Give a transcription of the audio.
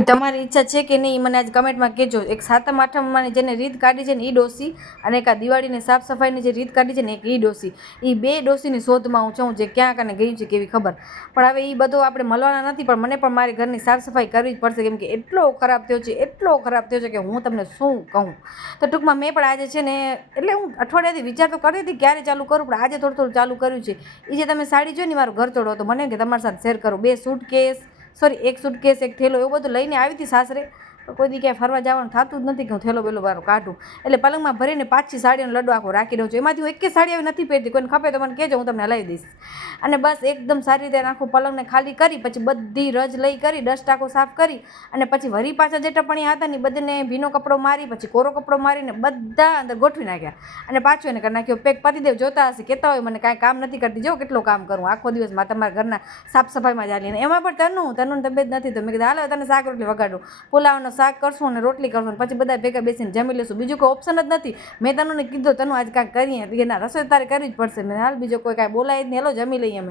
તમારી ઈચ્છા છે કે નહીં મને આજ કમેન્ટમાં કહેજો। એક સાતમ આઠમમાં જેને રીત કાઢી છે ને એ ડોસી અને એક આ દિવાળીની સાફ સફાઈની જે રીત કાઢી છે ને એક એ ડોસી, એ બે ડોસીની શોધમાં હું છું જે ક્યાં કને ગઈ છે કેવી ખબર। પણ હવે એ બધો આપણે મળવાના નથી, પણ મને પણ મારી ઘરની સાફ સફાઈ કરવી જ પડશે, કેમ કે એટલો ખરાબ થયો છે, એટલો ખરાબ થયો છે કે હું તમને શું કહું। તો ટૂંકમાં મેં પણ આજે છે ને, એટલે હું અઠવાડિયાથી વિચાર તો કરતી હતી ક્યારે ચાલુ કરું, પણ આજે થોડું થોડું ચાલુ કર્યું છે। એ જે તમે સાડી જોઈ ને મારું ઘર ચોડો હતો, મને કે તમારી સાથે શેર કરું, એક સૂટકેસ એક થેલો એવું બધું લઈને આવી હતી સાસરે, તો કોઈ દી ક્યાંય ફરવા જવાનું થતું જ નથી કે હું થેલો બેલો મારો કાઢું, એટલે પલંગમાં ભરીને 5-6 સાડીઓનો લડ્ડો આખો રાખી દઉં છું। એમાંથી હું એક સાડી આવી નથી પહેરતી, કોઈને ખપે તો મને કહેજો, હું તમને હલાવી દઈશ। અને બસ એકદમ સારી રીતે આખું પલંગને ખાલી કરી, પછી બધી રજ લઈ કરી, ડસ્ટ આખો સાફ કરી, અને પછી વરી પાછા જે ટપણિયા હતા ને બધાને ભીનો કપડો મારી, પછી કોરો કપડો મારીને બધા અંદર ગોઠવી નાખ્યા, અને પાછું એને કરી નાખ્યો પેક। પતિદેવ જોતા હશે, કહેતા હોય મને કાંઈ કામ નથી કરતી, જો કેટલું કામ કરું આખો દિવસમાં તમારા ઘરના સાફ સફાઈમાં ચાલીને। એમાં પણ તનુની તબિયત નથી, તો મેં કીધું હાલો તને શાક રોટલી વગાડું, પુલાવનો શાક કરશું અને રોટલી કરશું, પછી બધા ભેગા બેસીને જમી લેશું, બીજું કોઈ ઓપ્શન જ નથી। મેં તનુને કીધું તનુ આજ કાંઈક કરીએ, કે ના રસોઈ તારે કરવી જ પડશે। મેં હાલ બીજો કોઈ કાંઈ બોલાય જ નહીં, હાલો જમી લઈએ અમે।